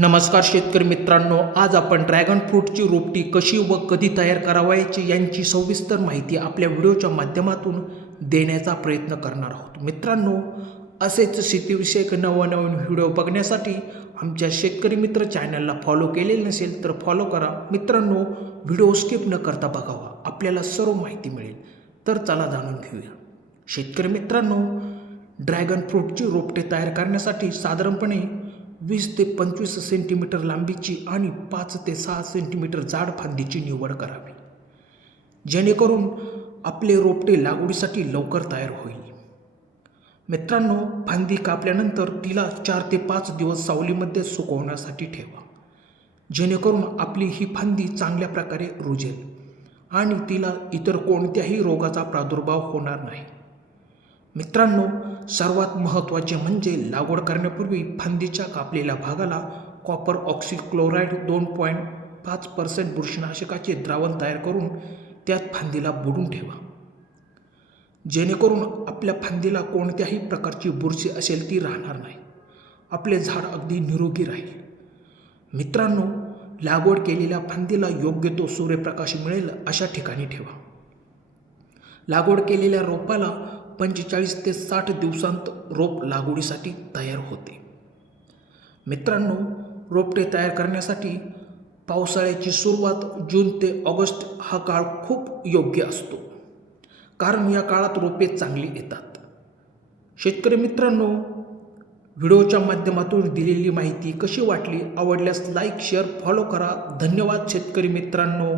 नमस्कार शेतकरी मित्रांनो, आज आपण ड्रॅगन फ्रूटची रोपटी कशी व कधी तयार करावायची यांची सविस्तर माहिती आपल्या व्हिडिओच्या माध्यमातून देण्याचा प्रयत्न करणार आहोत. मित्रांनो, असेच शेतीविषयक नवनवीन व्हिडिओ बघण्यासाठी आमच्या शेतकरी मित्र चॅनलला फॉलो केलेले नसेल तर फॉलो करा. मित्रांनो, व्हिडिओ स्किप न करता बघावा, आपल्याला सर्व माहिती मिळेल. तर चला जाणून घेऊया. शेतकरी मित्रांनो, ड्रॅगन फ्रूटची रोपटे तयार करण्यासाठी साधारणपणे 20 ते 25 सेंटीमीटर लांबीची आणि 5 ते 6 सेंटीमीटर जाड फांदीची निवड करावी, जेणेकरून आपले रोपटे लागवडीसाठी लवकर तयार होईल. मित्रांनो, फांदी कापल्यानंतर तिला 4 ते 5 दिवस सावलीमध्ये सुकवण्यासाठी ठेवा, जेणेकरून आपली ही फांदी चांगल्या प्रकारे रुजेल आणि तिला इतर कोणत्याही रोगाचा प्रादुर्भाव होणार नाही. मित्रांनो, सर्वात महत्त्वाचे म्हणजे लागवड करण्यापूर्वी फांदीच्या कापलेल्या भागाला कॉपर ऑक्सिक्लोराईड 2.5% बुरशीनाशकाचे द्रावण तयार करून त्यात फांदीला बुडून ठेवा, जेणेकरून आपल्या फांदीला कोणत्याही प्रकारची बुरशी असेल ती राहणार नाही. आपले झाड अगदी निरोगी राहील. मित्रांनो, लागवड केलेल्या फांदीला योग्य तो सूर्यप्रकाश मिळेल अशा ठिकाणी ठेवा. लागवड केलेल्या रोपाला 45 ते 60 दिवसांत रोप लागवडीसाठी तयार होते. मित्रांनो, रोपटे तयार करण्यासाठी पावसाळ्याची सुरुवात जून ते ऑगस्ट हा काळ खूप योग्य असतो, कारण या काळात रोपे चांगली येतात. शेतकरी मित्रांनो, व्हिडिओच्या माध्यमातून दिलेली माहिती कशी वाटली? आवडल्यास लाईक, शेअर, फॉलो करा. धन्यवाद शेतकरी मित्रांनो.